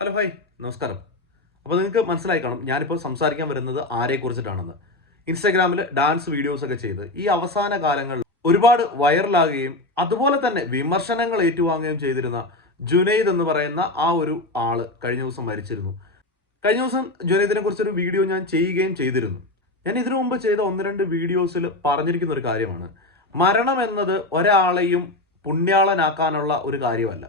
Hello hi. നമസ്കാരം. അപ്പോൾ നിങ്ങൾക്ക് മനസ്സിലായി കാണും ഞാനിപ്പോൾ സംസാരിക്കാൻ വരുന്നത് ആരെക്കുറിച്ചിട്ടാണെന്ന്. ഇൻസ്റ്റാഗ്രാമിൽ ഡാൻസ് വീഡിയോസ് ഒക്കെ ചെയ്ത് ഈ അവസാന കാലങ്ങളിൽ ഒരുപാട് വൈറലാകുകയും അതുപോലെ തന്നെ വിമർശനങ്ങൾ ഏറ്റുവാങ്ങുകയും ചെയ്തിരുന്ന ജുനൈദ് എന്ന് പറയുന്ന ആ ഒരു ആൾ കഴിഞ്ഞ ദിവസം മരിച്ചിരുന്നു. കഴിഞ്ഞ ദിവസം ജുനൈദിനെ കുറിച്ചൊരു വീഡിയോ ഞാൻ ചെയ്യുകയും ചെയ്തിരുന്നു. ഞാൻ ഇതിനു മുമ്പ് ചെയ്ത ഒന്ന് രണ്ട് വീഡിയോസിൽ പറഞ്ഞിരിക്കുന്ന ഒരു കാര്യമാണ് മരണം എന്നത് ഒരാളെയും പുണ്യാളനാക്കാനുള്ള ഒരു കാര്യമല്ല.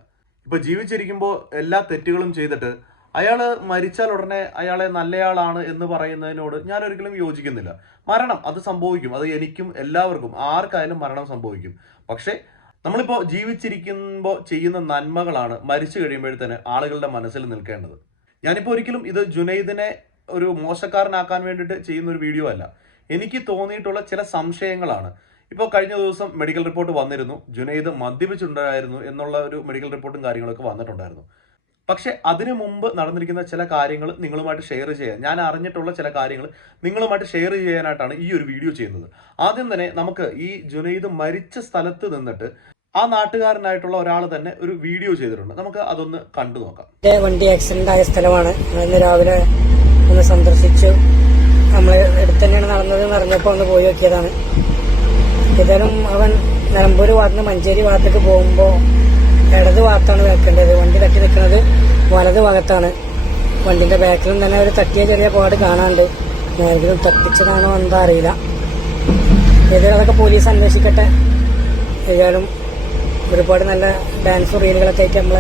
ഇപ്പൊ ജീവിച്ചിരിക്കുമ്പോൾ എല്ലാ തെറ്റുകളും ചെയ്തിട്ട് അയാൾ മരിച്ചാൽ ഉടനെ അയാളെ നല്ലയാളാണ് എന്ന് പറയുന്നതിനോട് ഞാൻ ഒരിക്കലും യോജിക്കുന്നില്ല. മരണം അത് സംഭവിക്കും. അത് എനിക്കും എല്ലാവർക്കും ആർക്കായാലും മരണം സംഭവിക്കും. പക്ഷേ നമ്മളിപ്പോൾ ജീവിച്ചിരിക്കുമ്പോൾ ചെയ്യുന്ന നന്മകളാണ് മരിച്ചു കഴിയുമ്പോഴത്തേന് ആളുകളുടെ മനസ്സിൽ നിൽക്കേണ്ടത്. ഞാനിപ്പോൾ ഒരിക്കലും ഇത് ജുനൈദിനെ ഒരു മോശക്കാരനാക്കാൻ വേണ്ടിയിട്ട് ചെയ്യുന്ന ഒരു വീഡിയോ അല്ല. എനിക്ക് തോന്നിയിട്ടുള്ള ചില സംശയങ്ങളാണ്. ഇപ്പോൾ കഴിഞ്ഞ ദിവസം മെഡിക്കൽ റിപ്പോർട്ട് വന്നിരുന്നു. ജുനൈദ് മദ്യപിച്ചിട്ടുണ്ടായിരുന്നു എന്നുള്ള ഒരു മെഡിക്കൽ റിപ്പോർട്ടും കാര്യങ്ങളൊക്കെ വന്നിട്ടുണ്ടായിരുന്നു. പക്ഷെ അതിനു മുമ്പ് നടന്നിരിക്കുന്ന ചില കാര്യങ്ങൾ നിങ്ങളുമായിട്ട് ഷെയർ ചെയ്യാൻ ഞാൻ അറിഞ്ഞിട്ടുള്ള ചില കാര്യങ്ങൾ നിങ്ങളുമായിട്ട് ഷെയർ ചെയ്യാനായിട്ടാണ് ഈ ഒരു വീഡിയോ ചെയ്യുന്നത്. ആദ്യം തന്നെ നമുക്ക് ഈ ജുനൈദ് മരിച്ച സ്ഥലത്ത് നിന്നിട്ട് ആ നാട്ടുകാരനായിട്ടുള്ള ഒരാൾ തന്നെ ഒരു വീഡിയോ ചെയ്തിട്ടുണ്ട്. നമുക്ക് അതൊന്ന് കണ്ടു നോക്കാം. വണ്ടി ആക്സിഡന്റ് ആയ സ്ഥലമാണ്. ഇന്ന് രാവിലെ ഒന്ന് സന്ദർശിച്ചു. നമ്മളെ അടുത്ത് തന്നെയാണ് നടന്നത് എന്ന് അറിഞ്ഞപ്പോൾ ഒന്ന് പോയി നോക്കിയതാണ്. ഏതായാലും അവൻ നിലമ്പൂർ ഭാഗത്ത് മഞ്ചേരി ഭാഗത്തേക്ക് പോകുമ്പോൾ ഇടത് ഭാഗത്താണ് വെക്കേണ്ടത്. വണ്ടി തട്ടി നിൽക്കുന്നത് വലത് ഭാഗത്താണ്. വണ്ടിന്റെ ബാക്കിലും തന്നെ ഒരു തട്ടിയ ചെറിയ പാട് കാണാണ്ട് നേരെങ്കിലും തട്ടിച്ചതാണോ എന്താ അറിയില്ല. ഏതായാലും അതൊക്കെ പോലീസ് അന്വേഷിക്കട്ടെ. ഏതായാലും ഒരുപാട് നല്ല ഡാൻസ് റീലുകളൊക്കെ ആയിട്ട് നമ്മൾ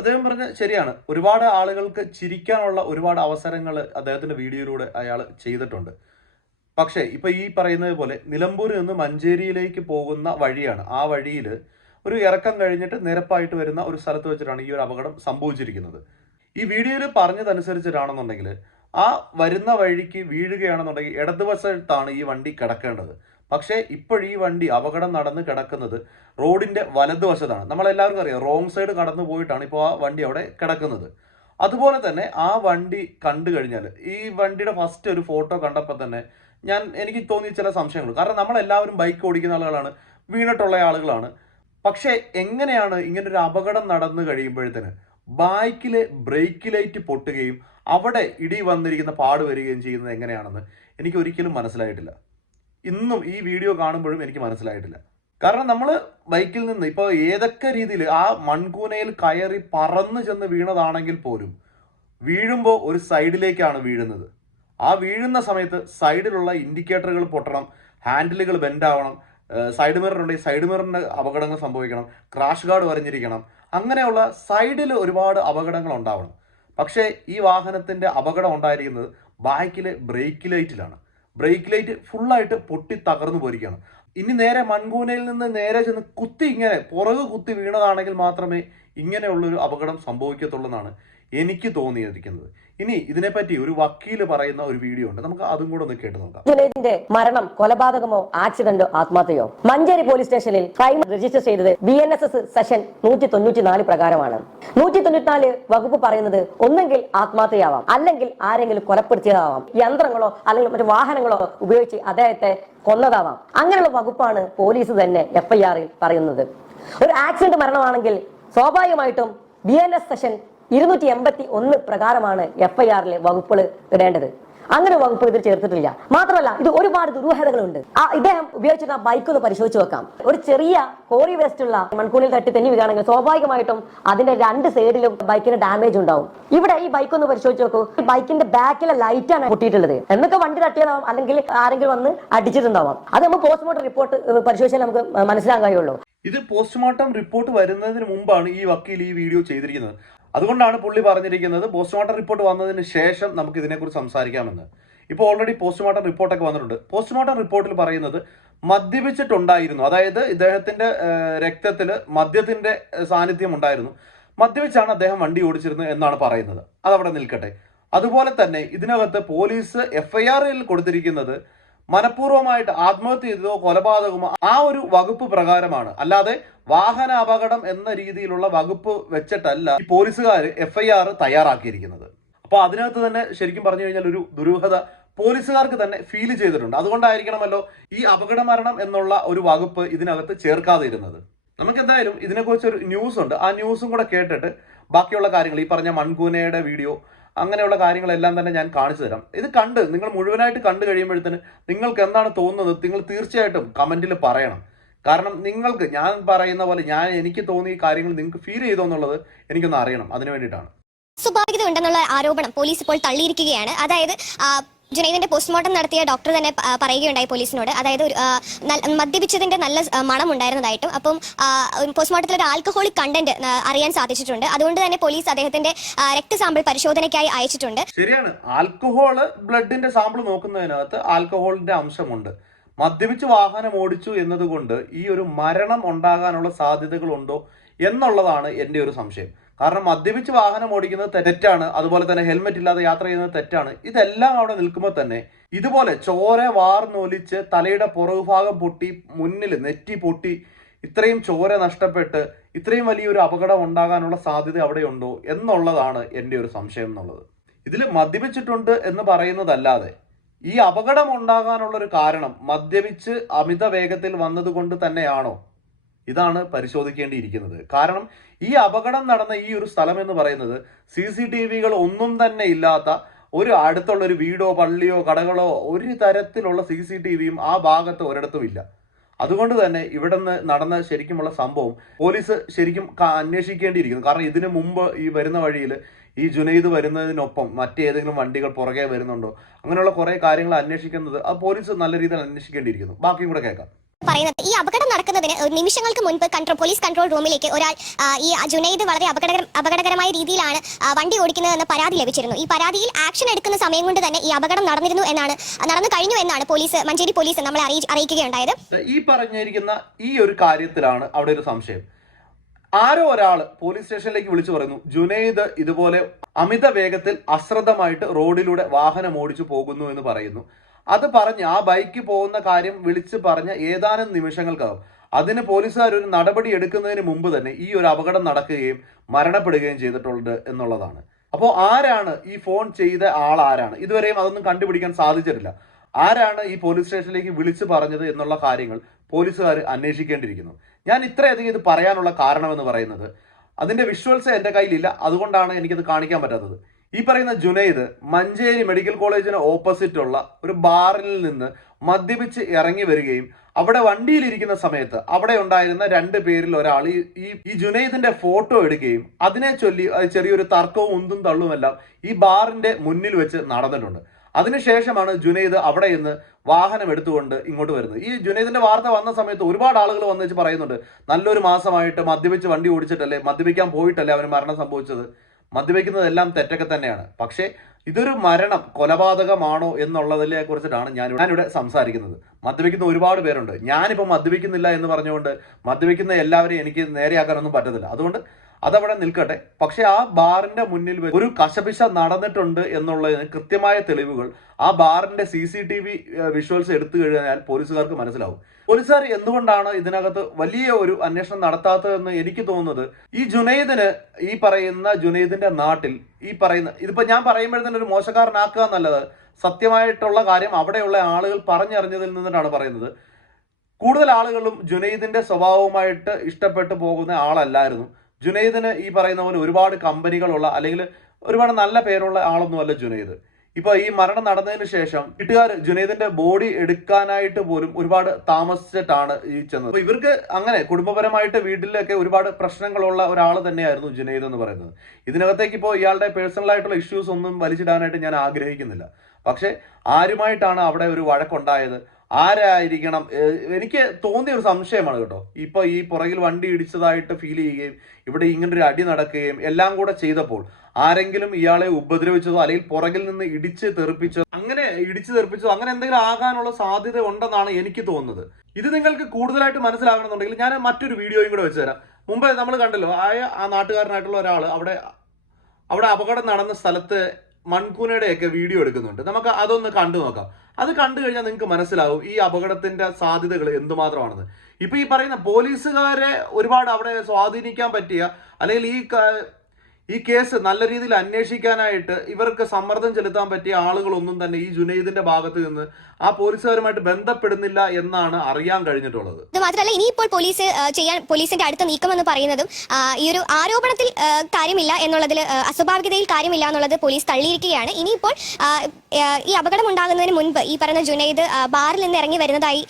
അദ്ദേഹം പറഞ്ഞ ശരിയാണ്. ഒരുപാട് ആളുകൾക്ക് ചിരിക്കാനുള്ള ഒരുപാട് അവസരങ്ങൾ അദ്ദേഹത്തിന്റെ വീഡിയോയിലൂടെ അയാൾ ചെയ്തിട്ടുണ്ട്. പക്ഷേ ഇപ്പൊ ഈ പറയുന്നത് പോലെ നിലമ്പൂരിൽ നിന്ന് മഞ്ചേരിയിലേക്ക് പോകുന്ന വഴിയാണ്. ആ വഴിയിൽ ഒരു ഇറക്കം കഴിഞ്ഞിട്ട് നിരപ്പായിട്ട് വരുന്ന ഒരു സ്ഥലത്ത് വെച്ചിട്ടാണ് ഈ ഒരു അപകടം സംഭവിച്ചിരിക്കുന്നത്. ഈ വീഡിയോയിൽ പറഞ്ഞതനുസരിച്ചിട്ടാണെന്നുണ്ടെങ്കിൽ ആ വരുന്ന വഴിക്ക് വീഴുകയാണെന്നുണ്ടെങ്കിൽ ഇടതുവശത്താണ് ഈ വണ്ടി കിടക്കേണ്ടത്. പക്ഷേ ഇപ്പോൾ ഈ വണ്ടി അപകടം നടന്ന് കിടക്കുന്നത് റോഡിന്റെ വലതുവശത്താണ്. നമ്മളെല്ലാവർക്കും അറിയാം റോങ് സൈഡ് കടന്നു പോയിട്ടാണ് ഇപ്പോൾ ആ വണ്ടി അവിടെ കിടക്കുന്നത്. അതുപോലെ തന്നെ ആ വണ്ടി കണ്ടു കഴിഞ്ഞാൽ ഈ വണ്ടിയുടെ ഫസ്റ്റ് ഒരു ഫോട്ടോ കണ്ടപ്പോൾ തന്നെ ഞാൻ എനിക്ക് തോന്നിയ ചില സംശയങ്ങൾ. കാരണം നമ്മളെല്ലാവരും ബൈക്ക് ഓടിക്കുന്ന ആളുകളാണ്. വീണിട്ടുള്ള ആളുകളാണ്. പക്ഷേ എങ്ങനെയാണ് ഇങ്ങനെ ഒരു അപകടം നടന്നു കഴിയുമ്പോഴത്തേന് ബൈക്കിലെ ബ്രേക്ക് ലൈറ്റ് പൊട്ടുകയും അവിടെ ഇടി വന്നിരിക്കുന്ന പാട് വരികയും ചെയ്യുന്നത് എങ്ങനെയാണെന്ന് എനിക്ക് ഒരിക്കലും മനസ്സിലായിട്ടില്ല. ഇന്നും ഈ വീഡിയോ കാണുമ്പോഴും എനിക്ക് മനസ്സിലായിട്ടില്ല. കാരണം നമ്മൾ ബൈക്കിൽ നിന്ന് ഇപ്പോൾ ഏതൊക്കെ രീതിയിൽ ആ മൺകൂനയിൽ കയറി പറന്നു ചെന്ന് വീണതാണെങ്കിൽ പോലും വീഴുമ്പോൾ ഒരു സൈഡിലേക്കാണ് വീഴുന്നത്. ആ വീഴുന്ന സമയത്ത് സൈഡിലുള്ള ഇൻഡിക്കേറ്ററുകൾ പൊട്ടണം ഹാൻഡിലുകൾ ബെൻഡ് ആവണം സൈഡ് മിറർ ഉണ്ടെങ്കിൽ സൈഡ് മിററിന് അപകടങ്ങൾ സംഭവിക്കണം ക്രാഷ് ഗാർഡ് വരഞ്ഞിരിക്കണം അങ്ങനെയുള്ള സൈഡിൽ ഒരുപാട് അപകടങ്ങൾ ഉണ്ടാവണം. പക്ഷേ ഈ വാഹനത്തിന്റെ അപകടം ഉണ്ടായിരിക്കുന്നത് ബാക്കിലെ ബ്രേക്ക് ലൈറ്റിലാണ്. ബ്രേക്ക് ലൈറ്റ് ഫുള്ളായിട്ട് പൊട്ടി തകർന്നു പോയിരിക്കുകയാണ്. ഇനി നേരെ മൺകൂനയിൽ നിന്ന് നേരെ ചെന്ന് കുത്തി ഇങ്ങനെ പുറകു കുത്തി വീണതാണെങ്കിൽ മാത്രമേ ഇങ്ങനെയുള്ളൊരു അപകടം സംഭവിക്കത്തുള്ളൂ എന്നാണ് എനിക്ക് തോന്നിയിരിക്കുന്നത്. ഇനി ഇതിനെപ്പറ്റി ഒരു വക്കീൽ പറയുന്ന ഒരു വീഡിയോ ഉണ്ട്. നമുക്ക് അതും കൂടെ ഒന്ന് കേട്ട് നോക്കാം. മരണം കൊലപാതകമോ ആക്സിഡന്റോ ആത്മഹത്യയോ? മഞ്ചേരി പോലീസ് സ്റ്റേഷനിൽ ക്രൈം രജിസ്റ്റർ ചെയ്തത് B N S S section നൂറ്റി തൊണ്ണൂറ്റിനാല് പ്രകാരമാണ്. നൂറ്റി തൊണ്ണൂറ്റിനാല് വകുപ്പ് പറയുന്നത് ഒന്നെങ്കിൽ ആത്മഹത്യയാവാം അല്ലെങ്കിൽ ആരെങ്കിലും കൊലപ്പെടുത്തിയതാവാം. യന്ത്രങ്ങളോ അല്ലെങ്കിൽ മറ്റു വാഹനങ്ങളോ ഉപയോഗിച്ച് അദ്ദേഹത്തെ കൊന്നതാവാം. അങ്ങനെയുള്ള വകുപ്പാണ് പോലീസ് തന്നെ എഫ്ഐആറിൽ പറയുന്നത്. ഒരു ആക്സിഡന്റ് മരണമാണെങ്കിൽ സ്വാഭാവികമായിട്ടും ബി എൻ എസ് സെഷൻ ഇരുന്നൂറ്റി എൺപത്തി ഒന്ന് പ്രകാരമാണ് എഫ് ഐ ആറിലെ വകുപ്പുകൾ ഇടേണ്ടത്. അങ്ങനെ വകുപ്പ് ഇതിൽ ചേർത്തിട്ടില്ല. മാത്രമല്ല ഇത് ഒരുപാട് ദുരൂഹതകളുണ്ട്. ആ ഇദ്ദേഹം ഉപയോഗിച്ചിരുന്ന ബൈക്ക് ഒന്ന് പരിശോധിച്ച് വെക്കാം ഒരു ചെറിയ കോറി വേസ്റ്റ് ഉള്ള മൺകൂണിൽ തട്ടി തെന്നി വീഴുകയാണെങ്കിൽ സ്വാഭാവികമായിട്ടും അതിന്റെ രണ്ട് സൈഡിലും ബൈക്കിന് ഡാമേജ് ഉണ്ടാവും. ഇവിടെ ഈ ബൈക്ക് ഒന്ന് പരിശോധിച്ച് നോക്കൂ. ബൈക്കിന്റെ ബാക്കിലെ ലൈറ്റ് ആണ് പൊട്ടിയിട്ടുള്ളത്. എന്നൊക്കെ വണ്ടി തട്ടിയതാവാം അല്ലെങ്കിൽ ആരെങ്കിലും വന്ന് അടിച്ചിട്ടുണ്ടാവാം. അത് നമ്മൾ പോസ്റ്റ്മോർട്ടം റിപ്പോർട്ട് പരിശോധിച്ചാൽ നമുക്ക് മനസ്സിലാക്കാൻ കഴിയുള്ളൂ. ഇത് പോസ്റ്റ്മോർട്ടം റിപ്പോർട്ട് വരുന്നതിന് മുമ്പാണ് ഈ വക്കീൽ ഈ വീഡിയോ ചെയ്തിരിക്കുന്നത്. അതുകൊണ്ടാണ് പുള്ളി പറഞ്ഞിരിക്കുന്നത് പോസ്റ്റ്മോർട്ടം റിപ്പോർട്ട് വന്നതിന് ശേഷം നമുക്ക് ഇതിനെക്കുറിച്ച് സംസാരിക്കാമെന്ന്. ഇപ്പോൾ ഓൾറെഡി പോസ്റ്റ്മോർട്ടം റിപ്പോർട്ടൊക്കെ വന്നിട്ടുണ്ട്. പോസ്റ്റ്മോർട്ടം റിപ്പോർട്ടിൽ പറയുന്നത് മദ്യപിച്ചിട്ടുണ്ടായിരുന്നു. അതായത് ഇദ്ദേഹത്തിന്റെ രക്തത്തിൽ മദ്യത്തിന്റെ സാന്നിധ്യം ഉണ്ടായിരുന്നു. മദ്യപിച്ചാണ് അദ്ദേഹം വണ്ടി ഓടിച്ചിരുന്നത് എന്നാണ് പറയുന്നത്. അതവിടെ നിൽക്കട്ടെ. അതുപോലെ തന്നെ ഇതിനകത്ത് പോലീസ് എഫ്ഐആറിൽ കൊടുത്തിരിക്കുന്നത് മനഃപൂർവമായിട്ട് ആത്മഹത്യ ചെയ്തതോ കൊലപാതകമോ ആ ഒരു വകുപ്പ് പ്രകാരമാണ്. അല്ലാതെ വാഹന അപകടം എന്ന രീതിയിലുള്ള വകുപ്പ് വെച്ചിട്ടല്ല ഈ പോലീസുകാർ എഫ്ഐആർ തയ്യാറാക്കിയിരിക്കുന്നത്. അപ്പോൾ അതിനകത്ത് തന്നെ ശരിക്കും പറഞ്ഞു കഴിഞ്ഞാൽ ഒരു ദുരൂഹത പോലീസുകാർക്ക് തന്നെ ഫീൽ ചെയ്തിട്ടുണ്ട്. അതുകൊണ്ടായിരിക്കണമല്ലോ ഈ അപകട മരണം എന്നുള്ള ഒരു വകുപ്പ് ഇതിനകത്ത് ചേർക്കാതെ ഇരുന്നത് നമുക്ക് എന്തായാലും ഇതിനെക്കുറിച്ച് ഒരു ന്യൂസ് ഉണ്ട്. ആ ന്യൂസും കൂടെ കേട്ടിട്ട് ബാക്കിയുള്ള കാര്യങ്ങൾ ഈ പറഞ്ഞ മൺകൂനയുടെ വീഡിയോ അങ്ങനെയുള്ള കാര്യങ്ങളെല്ലാം തന്നെ ഞാൻ കാണിച്ചു തരാം. ഇത് കണ്ട് നിങ്ങൾ മുഴുവനായിട്ട് കണ്ടു കഴിയുമ്പോഴത്തേന് നിങ്ങൾക്ക് എന്താണ് തോന്നുന്നത്? നിങ്ങൾ തീർച്ചയായിട്ടും കമന്റിൽ പറയണം. കാരണം നിങ്ങൾക്ക് ഞാൻ പറയുന്ന പോലെ ഞാൻ എനിക്ക് തോന്നിയ കാര്യങ്ങൾ നിങ്ങൾക്ക് ഫീൽ ചെയ്തോ എന്നുള്ളത് എനിക്കൊന്ന് അറിയണം. അതിനു വേണ്ടിയിട്ടാണ്. സ്വാഭാവികത ഉണ്ടെന്നുള്ള ആരോപണം പോലീസ് ഇപ്പോൾ തള്ളിയിരിക്കുകയാണ്. അതായത് ജുനൈദിന്റെ പോസ്റ്റ്മോർട്ടം നടത്തിയ ഡോക്ടർ തന്നെ പറയുകയുണ്ടായി പോലീസിനോട്. അതായത് മദ്യപിച്ചതിന്റെ നല്ല മണം ഉണ്ടായിരുന്നതായിട്ടും അപ്പം പോസ്റ്റ്മോർട്ടത്തിൽ ഒരു ആൽക്കഹോളിക് കണ്ടന്റ് അറിയാൻ സാധിച്ചിട്ടുണ്ട്. അതുകൊണ്ട് തന്നെ പോലീസ് അദ്ദേഹത്തിന്റെ രക്ത രക്തസാമ്പിൾ പരിശോധനയ്ക്കായി അയച്ചിട്ടുണ്ട്. ശരിയാണ്. ആൽക്കഹോൾ ബ്ലഡിന്റെ സാമ്പിൾ നോക്കുന്നതിനകത്ത് ആൽക്കഹോളിന്റെ അംശമുണ്ട്. മദ്യപിച്ച് വാഹനം ഓടിച്ചു എന്നതുകൊണ്ട് ഈ ഒരു മരണം ഉണ്ടാകാനുള്ള സാധ്യതകളുണ്ടോ എന്നുള്ളതാണ് എന്റെ ഒരു സംശയം. കാരണം മദ്യപിച്ച് വാഹനം ഓടിക്കുന്നത് തെറ്റാണ്. അതുപോലെ തന്നെ ഹെൽമെറ്റ് ഇല്ലാതെ യാത്ര ചെയ്യുന്നത് തെറ്റാണ്. ഇതെല്ലാം അവിടെ നിൽക്കുമ്പോൾ തന്നെ ഇതുപോലെ ചോര വാർന്നൊലിച്ച് തലയുടെ പുറകുഭാഗം പൊട്ടി മുന്നിൽ നെറ്റി പൊട്ടി ഇത്രയും ചോര നഷ്ടപ്പെട്ട് ഇത്രയും വലിയൊരു അപകടം ഉണ്ടാകാനുള്ള സാധ്യത അവിടെ ഉണ്ടോ എന്നുള്ളതാണ് എന്റെ ഒരു സംശയം എന്നുള്ളത്. ഇതിൽ മദ്യപിച്ചിട്ടുണ്ട് എന്ന് പറയുന്നതല്ലാതെ ഈ അപകടം ഉണ്ടാകാനുള്ള ഒരു കാരണം മദ്യപിച്ച് അമിത വേഗത്തിൽ വന്നതുകൊണ്ട് തന്നെയാണോ? ഇതാണ് പരിശോധിക്കേണ്ടിയിരിക്കുന്നത്. കാരണം ഈ അപകടം നടന്ന ഈ ഒരു സ്ഥലം എന്ന് പറയുന്നത് സി സി ടി വികൾ ഒന്നും തന്നെ ഇല്ലാത്ത ഒരു അടുത്തുള്ള ഒരു വീടോ പള്ളിയോ കടകളോ ഒരു തരത്തിലുള്ള സി സി ടി വിയും ആ ഭാഗത്ത് ഒരിടത്തും ഇല്ല. അതുകൊണ്ട് തന്നെ ഇവിടെ നിന്ന് നടന്ന ശരിക്കുമുള്ള സംഭവം പോലീസ് ശരിക്കും അന്വേഷിക്കേണ്ടിയിരിക്കുന്നു. കാരണം ഇതിനു മുമ്പ് ഈ വരുന്ന വഴിയിൽ ഈ ജുനൈദ് വരുന്നതിനൊപ്പം മറ്റേതെങ്കിലും വണ്ടികൾ പുറകെ വരുന്നുണ്ടോ? അങ്ങനെയുള്ള കുറേ കാര്യങ്ങൾ അന്വേഷിക്കുന്നത് ആ പോലീസ് നല്ല രീതിയിൽ അന്വേഷിക്കേണ്ടിയിരിക്കുന്നു. ബാക്കിയും കൂടെ കേൾക്കാം. പറയുന്നത്. ഈ അപകടം നടക്കുന്നതിന് നിമിഷങ്ങൾക്ക് മുൻപ് കൺട്രോൾ പോലീസ് കൺട്രോൾ റൂമിലേക്ക് ഒരാൾ ഈ ജുനൈദ് വളരെ അപകടകര അപകടകരമായ രീതിയിലാണ് വണ്ടി ഓടിക്കുന്നതെന്ന് പരാതി ലഭിച്ചിരുന്നു. ഈ പരാതിയിൽ ആക്ഷൻ എടുക്കുന്ന സമയം കൊണ്ട് തന്നെ ഈ അപകടം നടന്നിരുന്നു എന്നാണ് നടന്നു കഴിഞ്ഞു എന്നാണ് പോലീസ് മഞ്ചേരി പോലീസ് നമ്മളെ അറിയി- അറിയിക്കുകയുണ്ടായത്. ഈ പറഞ്ഞിരിക്കുന്ന ഈ ഒരു കാര്യത്തിലാണ് അവിടെ ഒരു സംശയം. ആരോ ഒരാൾ പോലീസ് സ്റ്റേഷനിലേക്ക് വിളിച്ചു പറയുന്നു ജുനൈദ് ഇതുപോലെ അമിത വേഗത്തിൽ അശ്രദ്ധമായിട്ട് റോഡിലൂടെ വാഹനം ഓടിച്ചു പോകുന്നു എന്ന് പറയുന്നു. അത് പറഞ്ഞ് ആ ബൈക്ക് പോകുന്ന കാര്യം വിളിച്ച് പറഞ്ഞ ഏതാനും നിമിഷങ്ങൾക്കകം. അതിന് പോലീസുകാർ ഒരു നടപടി എടുക്കുന്നതിന് മുമ്പ് തന്നെ ഈ ഒരു അപകടം നടക്കുകയും മരണപ്പെടുകയും ചെയ്തിട്ടുണ്ട് എന്നുള്ളതാണ്. അപ്പോൾ ആരാണ് ഈ ഫോൺ ചെയ്ത ആൾ ആരാണ്? ഇതുവരെയും അതൊന്നും കണ്ടുപിടിക്കാൻ സാധിച്ചിട്ടില്ല. ആരാണ് ഈ പോലീസ് സ്റ്റേഷനിലേക്ക് വിളിച്ചു പറഞ്ഞത് എന്നുള്ള കാര്യങ്ങൾ പോലീസുകാർ അന്വേഷിക്കേണ്ടിയിരിക്കുന്നു. ഞാൻ ഇത്രയധികം ഇത് പറയാനുള്ള കാരണം എന്ന് പറയുന്നത് അതിന്റെ വിഷ്വൽസ് എന്റെ കയ്യിലില്ല. അതുകൊണ്ടാണ് എനിക്കത് കാണിക്കാൻ പറ്റാത്തത്. ഈ പറയുന്ന ജുനൈദ് മഞ്ചേരി മെഡിക്കൽ കോളേജിന് ഓപ്പോസിറ്റ് ഉള്ള ഒരു ബാറിൽ നിന്ന് മദ്യപിച്ച് ഇറങ്ങി വരികയും അവിടെ വണ്ടിയിലിരിക്കുന്ന സമയത്ത് അവിടെ ഉണ്ടായിരുന്ന രണ്ട് പേരിൽ ഒരാൾ ഈ ഈ- ജുനൈദിന്റെ ഫോട്ടോ എടുക്കുകയും അതിനെ ചൊല്ലി ചെറിയൊരു തർക്കവും ഉന്തും തള്ളുമെല്ലാം ഈ ബാറിന്റെ മുന്നിൽ വെച്ച് നടന്നിട്ടുണ്ട്. അതിനുശേഷമാണ് ജുനൈദ് അവിടെ നിന്ന് വാഹനം എടുത്തുകൊണ്ട് ഇങ്ങോട്ട് വരുന്നത്. ഈ ജുനൈദിന്റെ വാർത്ത വന്ന സമയത്ത് ഒരുപാട് ആളുകൾ വന്നു വെച്ച് പറയുന്നുണ്ട് നല്ലൊരു മാസമായിട്ട് മദ്യപിച്ച് വണ്ടി ഓടിച്ചിട്ടല്ലേ മദ്യപിക്കാൻ പോയിട്ടല്ലേ അവന് മരണം സംഭവിച്ചത്? മദ്യപിക്കുന്നതെല്ലാം തെറ്റൊക്കെ തന്നെയാണ്. പക്ഷേ ഇതൊരു മരണം കൊലപാതകമാണോ എന്നുള്ളതിനെ കുറിച്ചിട്ടാണ് ഞാൻ ഞാനിവിടെ സംസാരിക്കുന്നത്. മദ്യപിക്കുന്ന ഒരുപാട് പേരുണ്ട്. ഞാനിപ്പോൾ മദ്യപിക്കുന്നില്ല എന്ന് പറഞ്ഞുകൊണ്ട് മദ്യപിക്കുന്ന എല്ലാവരെയും എനിക്ക് നേരെയാക്കാനൊന്നും പറ്റത്തില്ല. അതുകൊണ്ട് അതവിടെ നിൽക്കട്ടെ. പക്ഷെ ആ ബാറിന്റെ മുന്നിൽ ഒരു കശപിശ നടന്നിട്ടുണ്ട് എന്നുള്ളതിന് കൃത്യമായ തെളിവുകൾ ആ ബാറിന്റെ C C T V visuals എടുത്തു കഴിഞ്ഞാൽ പോലീസുകാർക്ക് മനസ്സിലാവും. പോലീസുകാർ എന്തുകൊണ്ടാണ് ഇതിനകത്ത് വലിയ ഒരു അന്വേഷണം നടത്താത്തതെന്ന് എനിക്ക് തോന്നുന്നത്? ഈ ജുനൈദിന് ഈ പറയുന്ന ജുനൈദിന്റെ നാട്ടിൽ ഈ പറയുന്ന ഇതിപ്പോ ഞാൻ പറയുമ്പോഴത്തേനും ഒരു മോശക്കാരനാക്കുക എന്നുള്ളത് സത്യമായിട്ടുള്ള കാര്യം അവിടെയുള്ള ആളുകൾ പറഞ്ഞറിഞ്ഞതിൽ നിന്നിട്ടാണ് പറയുന്നത്. കൂടുതൽ ആളുകളും ജുനൈദിന്റെ സ്വഭാവവുമായിട്ട് ഇഷ്ടപ്പെട്ടു പോകുന്ന ആളല്ലായിരുന്നു. ജുനൈദിന് ഈ പറയുന്ന പോലെ ഒരുപാട് കമ്പനികളുള്ള അല്ലെങ്കിൽ ഒരുപാട് നല്ല പേരുള്ള ആളൊന്നുമല്ല ജുനൈദ്. ഇപ്പൊ ഈ മരണം നടന്നതിന് ശേഷം വീട്ടുകാർ ജുനൈദിന്റെ ബോഡി എടുക്കാനായിട്ട് പോലും ഒരുപാട് താമസിച്ചിട്ടാണ് ഈ ചെന്നത്. അപ്പൊ ഇവർക്ക് അങ്ങനെ കുടുംബപരമായിട്ട് വീട്ടിലൊക്കെ ഒരുപാട് പ്രശ്നങ്ങളുള്ള ഒരാൾ തന്നെയായിരുന്നു ജുനൈദ് എന്ന് പറയുന്നത്. ഇതിനകത്തേക്ക് ഇപ്പോൾ ഇയാളുടെ പേഴ്സണൽ ആയിട്ടുള്ള ഇഷ്യൂസ് ഒന്നും വലിച്ചിടാനായിട്ട് ഞാൻ ആഗ്രഹിക്കുന്നില്ല. പക്ഷെ ആരുമായിട്ടാണ് അവിടെ ഒരു വഴക്കുണ്ടായത്? ആരായിരിക്കണം? എനിക്ക് തോന്നിയ ഒരു സംശയമാണ് കേട്ടോ. ഇപ്പൊ ഈ പുറകിൽ വണ്ടി ഇടിച്ചതായിട്ട് ഫീൽ ചെയ്യുകയും ഇവിടെ ഇങ്ങനെ ഒരു അടി നടക്കുകയും എല്ലാം കൂടെ ചെയ്തപ്പോൾ ആരെങ്കിലും ഇയാളെ ഉപദ്രവിച്ചതോ അല്ലെങ്കിൽ പുറകിൽ നിന്ന് ഇടിച്ച് തെറിപ്പിച്ചോ അങ്ങനെ ഇടിച്ച് തെറിപ്പിച്ചോ അങ്ങനെ എന്തെങ്കിലും ആകാനുള്ള സാധ്യത ഉണ്ടെന്നാണ് എനിക്ക് തോന്നുന്നത്. ഇത് നിങ്ങൾക്ക് കൂടുതലായിട്ട് മനസ്സിലാകണമെന്നുണ്ടെങ്കിൽ ഞാൻ മറ്റൊരു വീഡിയോയും കൂടെ വെച്ച് തരാം. മുമ്പ് നമ്മൾ കണ്ടല്ലോ ആയ ആ നാട്ടുകാരനായിട്ടുള്ള ഒരാൾ അവിടെ അവിടെ അപകടം നടന്ന സ്ഥലത്ത് മൺകൂനയുടെയൊക്കെ വീഡിയോ എടുക്കുന്നുണ്ട്. നമുക്ക് അതൊന്ന് കണ്ടു നോക്കാം. അത് കണ്ടു കഴിഞ്ഞാൽ നിങ്ങൾക്ക് മനസ്സിലാവും ഈ അപകടത്തിന്റെ സാധ്യതകൾ എന്തുമാത്രമാണെന്ന്. ഇപ്പൊ ഈ പറയുന്ന പോലീസുകാരെ ഒരുപാട് അവിടെ സ്വാധീനിക്കാൻ പറ്റിയ അല്ലെങ്കിൽ ഈ ഈ കേസ് നല്ല രീതിയിൽ അന്വേഷിക്കാനായിട്ട് ഇവർക്ക് സമ്മർദ്ദം ചെലുത്താൻ പറ്റിയ ആളുകളൊന്നും തന്നെ ഈ ജുനൈദിന്റെ ഭാഗത്ത് നിന്ന് ആ പോലീസുകാരുമായിട്ട് ബന്ധപ്പെടുന്നില്ല എന്നാണ് അറിയാൻ കഴിഞ്ഞിട്ടുള്ളത്. ഇത് മാത്രമല്ല ഇനിയിപ്പോൾ പോലീസ് ചെയ്യാൻ പോലീസിന്റെ അടുത്ത നീക്കമെന്ന് പറയുന്നതും ഈ ഒരു ആരോപണത്തിൽ കാര്യമില്ല എന്നുള്ളതിൽ അസ്വാഭാവികതയിൽ കാര്യമില്ല എന്നുള്ളത് പോലീസ് തള്ളിയിരിക്കുകയാണ്. ഇനിയിപ്പോൾ ഈ അപകടം ഉണ്ടാകുന്നതിന് മുൻപ് ഈ പറഞ്ഞ ജുനൈദ് ബാറിൽ നിന്ന് ഇറങ്ങി വരുന്നതായി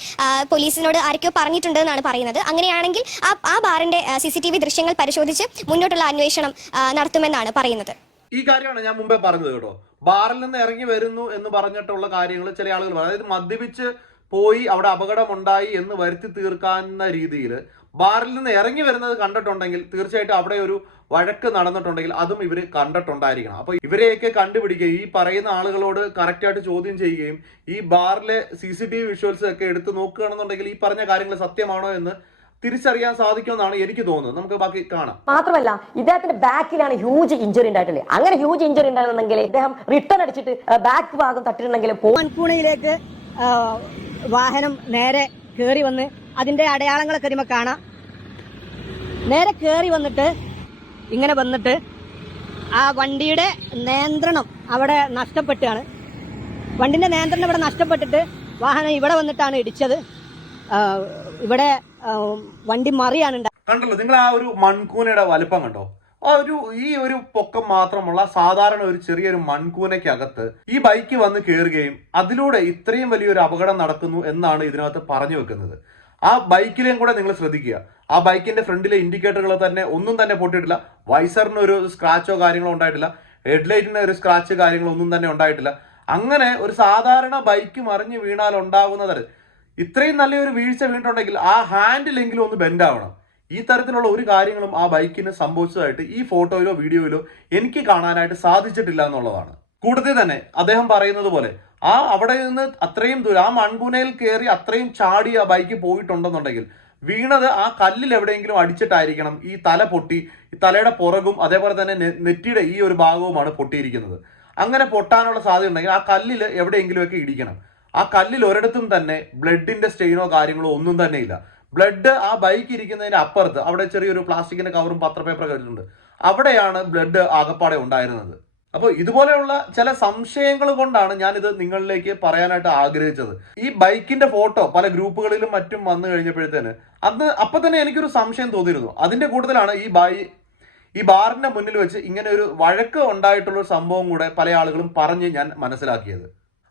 പോലീസിനോട് ആരൊക്കെയോ പറഞ്ഞിട്ടുണ്ടെന്നാണ് പറയുന്നത്. അങ്ങനെയാണെങ്കിൽ ആ ആ ബാറിന്റെ സി സി ടി വി ദൃശ്യങ്ങൾ പരിശോധിച്ച് മുന്നോട്ടുള്ള അന്വേഷണം നടത്തുമെന്നാണ് പറയുന്നത്. ഈ കാര്യമാണ് ഞാൻ മുമ്പേ പറഞ്ഞത് കേട്ടോ. ബാറിൽ നിന്ന് ഇറങ്ങി വരുന്നു എന്ന് പറഞ്ഞിട്ടുള്ള കാര്യങ്ങൾ ചില ആളുകൾ പറയും. അതായത് മദ്യപിച്ച് പോയി അവിടെ അപകടമുണ്ടായി എന്ന് വരുത്തി തീർക്കാവുന്ന രീതിയിൽ ബാറിൽ നിന്ന് ഇറങ്ങി വരുന്നത് കണ്ടിട്ടുണ്ടെങ്കിൽ തീർച്ചയായിട്ടും അവിടെ ഒരു വഴക്ക് നടന്നിട്ടുണ്ടെങ്കിൽ അതും ഇവർ കണ്ടിട്ടുണ്ടായിരിക്കണം. അപ്പോൾ ഇവരെയൊക്കെ കണ്ടുപിടിക്കുക ഈ പറയുന്ന ആളുകളോട് കറക്റ്റായിട്ട് ചോദ്യം ചെയ്യുകയും ഈ ബാറിലെ C C T V visuals ഒക്കെ എടുത്ത് നോക്കുകയാണെന്നുണ്ടെങ്കിൽ ഈ പറഞ്ഞ കാര്യങ്ങൾ സത്യമാണോ എന്ന് തിരിച്ചറിയാൻ സാധിക്കുമെന്നാണ് എനിക്ക് തോന്നുന്നത്. നമുക്ക് ബാക്കി കാണാം. മാത്രമല്ല ഇദ്ദേഹത്തിന്റെ ബാക്കിലാണ് ഹ്യൂജ് ഇഞ്ചുറി ഉണ്ടായിട്ടുള്ളത്. അങ്ങനെ ഹ്യൂജ് ഇഞ്ചുറി ഉണ്ടായിരുന്നെങ്കിൽ ഇദ്ദേഹം റിട്ടേൺ അടിച്ചിട്ട് ബാക്ക് ഭാഗം തട്ടിട്ടുണ്ടെങ്കിൽ പോ- മൺകൂണയിലേക്ക് ആ, വാഹനം നേരെ കയറി വന്ന് അതിന്റെ അടയാളങ്ങളൊക്കെ നമുക്ക് കാണാം. നേരെ കയറി വന്നിട്ട് ഇങ്ങനെ വന്നിട്ട് ആ വണ്ടിയുടെ നിയന്ത്രണം അവിടെ നഷ്ടപ്പെട്ടാണ്. വണ്ടിന്റെ നിയന്ത്രണം ഇവിടെ നഷ്ടപ്പെട്ടിട്ട് വാഹനം ഇവിടെ വന്നിട്ടാണ് ഇടിച്ചത്. ഇവിടെ വണ്ടി മറിയാണ്. കണ്ടല്ലോ നിങ്ങൾ ആ ഒരു മൺകൂനയുടെ വലിപ്പം കണ്ടോ? ആ ഒരു ഈ ഒരു പൊക്കം മാത്രമുള്ള സാധാരണ ഒരു ചെറിയൊരു മൺകൂനയ്ക്കകത്ത് ഈ ബൈക്ക് വന്ന് കയറുകയും അതിലൂടെ ഇത്രയും വലിയൊരു അപകടം നടക്കുന്നു എന്നാണ് ഇതിനകത്ത് പറഞ്ഞു വെക്കുന്നത്. ആ ബൈക്കിലെയും കൂടെ നിങ്ങൾ ശ്രദ്ധിക്കുക. ആ ബൈക്കിന്റെ ഫ്രണ്ടിലെ ഇൻഡിക്കേറ്ററുകൾ തന്നെ ഒന്നും തന്നെ പൊട്ടിയിട്ടില്ല. വൈസറിന് ഒരു സ്ക്രാച്ചോ കാര്യങ്ങളോ ഉണ്ടായിട്ടില്ല. ഹെഡ്ലൈറ്റിന് ഒരു സ്ക്രാച്ച് കാര്യങ്ങളോ ഒന്നും തന്നെ ഉണ്ടായിട്ടില്ല. അങ്ങനെ ഒരു സാധാരണ ബൈക്ക് മറിഞ്ഞ് വീണാൽ ഉണ്ടാകുന്ന തരം ഇത്രയും നല്ലൊരു വീഴ്ച വീണിട്ടുണ്ടെങ്കിൽ ആ ഹാൻഡിലെങ്കിലും ഒന്ന് ബെൻഡ് ആവണം. ഈ തരത്തിലുള്ള ഒരു കാര്യങ്ങളും ആ ബൈക്കിന് സംഭവിച്ചതായിട്ട് ഈ ഫോട്ടോയിലോ വീഡിയോയിലോ എനിക്ക് കാണാനായിട്ട് സാധിച്ചിട്ടില്ല എന്നുള്ളതാണ്. കൂടുതൽ തന്നെ അദ്ദേഹം പറയുന്നത് പോലെ ആ അവിടെ നിന്ന് അത്രയും ദൂരം ആ മൺകുനയിൽ കയറി അത്രയും ചാടി ആ ബൈക്ക് പോയിട്ടുണ്ടെന്നുണ്ടെങ്കിൽ വീണത് ആ കല്ലിൽ എവിടെയെങ്കിലും അടിച്ചിട്ടായിരിക്കണം ഈ തല പൊട്ടി തലയുടെ പുറകും അതേപോലെ തന്നെ നെറ്റിയുടെ ഈ ഒരു ഭാഗവുമാണ് പൊട്ടിയിരിക്കുന്നത്. അങ്ങനെ പൊട്ടാനുള്ള സാധ്യത ഉണ്ടെങ്കിൽ ആ കല്ലിൽ എവിടെയെങ്കിലുമൊക്കെ ഇടിക്കണം. ആ കല്ലിൽ ഒരിടത്തും തന്നെ ബ്ലഡിന്റെ സ്റ്റെയിനോ കാര്യങ്ങളോ ഒന്നും തന്നെ ഇല്ല. ബ്ലഡ് ആ ബൈക്ക് ഇരിക്കുന്നതിന്റെ അപ്പുറത്ത് അവിടെ ചെറിയൊരു പ്ലാസ്റ്റിക്കിന്റെ കവറും പത്രപേപ്പർ വെച്ചിട്ടുണ്ട്. അവിടെയാണ് ബ്ലഡ് ആകപ്പാടെ ഉണ്ടായിരുന്നത്. അപ്പോൾ ഇതുപോലെയുള്ള ചില സംശയങ്ങൾ കൊണ്ടാണ് ഞാനിത് നിങ്ങളിലേക്ക് പറയാനായിട്ട് ആഗ്രഹിച്ചത്. ഈ ബൈക്കിന്റെ ഫോട്ടോ പല ഗ്രൂപ്പുകളിലും മറ്റും വന്നു കഴിഞ്ഞപ്പോഴത്തേന് അന്ന് അപ്പൊ തന്നെ എനിക്കൊരു സംശയം തോന്നിയിരുന്നു. അതിന്റെ കൂടുതലാണ് ഈ ബൈ ഈ ബാറിന്റെ മുന്നിൽ വെച്ച് ഇങ്ങനെ ഒരു വഴക്ക് ഉണ്ടായിട്ടുള്ള ഒരു സംഭവം കൂടെ പല ആളുകളും പറഞ്ഞ് ഞാൻ മനസ്സിലാക്കിയത്.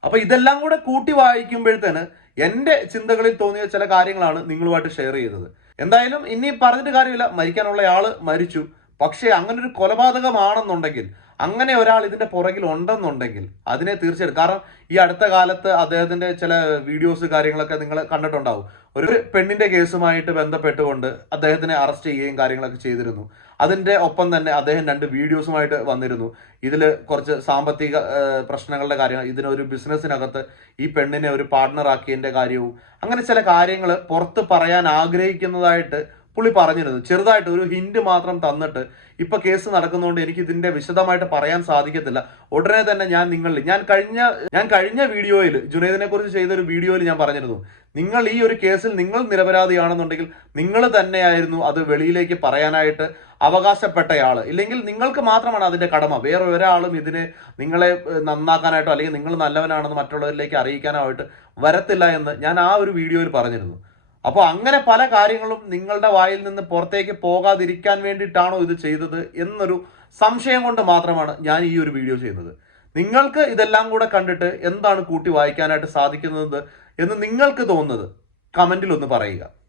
അപ്പൊ ഇതെല്ലാം കൂടെ കൂട്ടി വായിക്കുമ്പോഴത്തേന് എന്റെ ചിന്തകളിൽ തോന്നിയ ചില കാര്യങ്ങളാണ് നിങ്ങളുമായിട്ട് ഷെയർ ചെയ്തത്. എന്തായാലും ഇനി പറഞ്ഞിട്ട് കാര്യമില്ല. മരിക്കാനുള്ള ആൾ മരിച്ചു. പക്ഷേ അങ്ങനെ ഒരു കൊലപാതകമാണെന്നുണ്ടെങ്കിൽ അങ്ങനെ ഒരാൾ ഇതിന്റെ പുറകിൽ ഉണ്ടെന്നുണ്ടെങ്കിൽ അതിനെ തീർച്ചയായിട്ടും. കാരണം ഈ അടുത്ത കാലത്ത് അദ്ദേഹത്തിന്റെ ചില വീഡിയോസ് കാര്യങ്ങളൊക്കെ നിങ്ങൾ കണ്ടിട്ടുണ്ടാവും. ഒരു പെണ്ണിന്റെ കേസുമായിട്ട് ബന്ധപ്പെട്ടുകൊണ്ട് അദ്ദേഹത്തിനെ അറസ്റ്റ് ചെയ്യുകയും കാര്യങ്ങളൊക്കെ ചെയ്തിരുന്നു. അതിന്റെ ഒപ്പം തന്നെ അദ്ദേഹം രണ്ട് വീഡിയോസുമായിട്ട് വന്നിരുന്നു. ഇതിൽ കുറച്ച് സാമ്പത്തിക പ്രശ്നങ്ങളുടെ കാര്യങ്ങൾ ഇതിനൊരു ബിസിനസ്സിനകത്ത് ഈ പെണ്ണിനെ ഒരു പാർട്ട്ണർ ആക്കിയതിന്റെ കാര്യവും അങ്ങനെ ചില കാര്യങ്ങൾ പുറത്ത് പറയാൻ ആഗ്രഹിക്കുന്നതായിട്ട് പുള്ളി പറഞ്ഞിരുന്നു. ചെറുതായിട്ട് ഒരു ഹിന്റ് മാത്രം തന്നിട്ട് ഇപ്പൊ കേസ് നടക്കുന്നതുകൊണ്ട് എനിക്ക് ഇതിന്റെ വിശദമായിട്ട് പറയാൻ സാധിക്കത്തില്ല. ഉടനെ തന്നെ ഞാൻ നിങ്ങളിൽ ഞാൻ കഴിഞ്ഞ ഞാൻ കഴിഞ്ഞ വീഡിയോയിൽ ജുനൈദിനെ കുറിച്ച് ചെയ്ത ഒരു വീഡിയോയിൽ ഞാൻ പറഞ്ഞിരുന്നു. നിങ്ങൾ ഈ ഒരു കേസിൽ നിങ്ങൾ നിരപരാധിയാണെന്നുണ്ടെങ്കിൽ നിങ്ങൾ തന്നെയായിരുന്നു അത് വെളിയിലേക്ക് പറയാനായിട്ട് അവകാശപ്പെട്ടയാൾ. ഇല്ലെങ്കിൽ നിങ്ങൾക്ക് മാത്രമാണ് അതിന്റെ കടമ. വേറെ ഒരാളും ഇതിനെ നിങ്ങളെ നന്നാക്കാനായിട്ടോ അല്ലെങ്കിൽ നിങ്ങൾ നല്ലവനാണെന്ന് മറ്റുള്ളവരിലേക്ക് അറിയിക്കാനായിട്ട് വരത്തില്ല എന്ന് ഞാൻ ആ ഒരു വീഡിയോയിൽ പറഞ്ഞിരുന്നു. അപ്പോൾ അങ്ങനെ പല കാര്യങ്ങളും നിങ്ങളുടെ വായിൽ നിന്ന് പുറത്തേക്ക് പോകാതിരിക്കാൻ വേണ്ടിയിട്ടാണോ ഇത് ചെയ്തത് എന്നൊരു സംശയം കൊണ്ട് മാത്രമാണ് ഞാൻ ഈ ഒരു വീഡിയോ ചെയ്യുന്നത്. നിങ്ങൾക്ക് ഇതെല്ലാം കൂടെ കണ്ടിട്ട് എന്താണ് കൂട്ടി വായിക്കാനായിട്ട് സാധിക്കുന്നത് എന്ന് നിങ്ങൾക്ക് തോന്നുന്നത്? കമന്റിൽ ഒന്ന് പറയുക.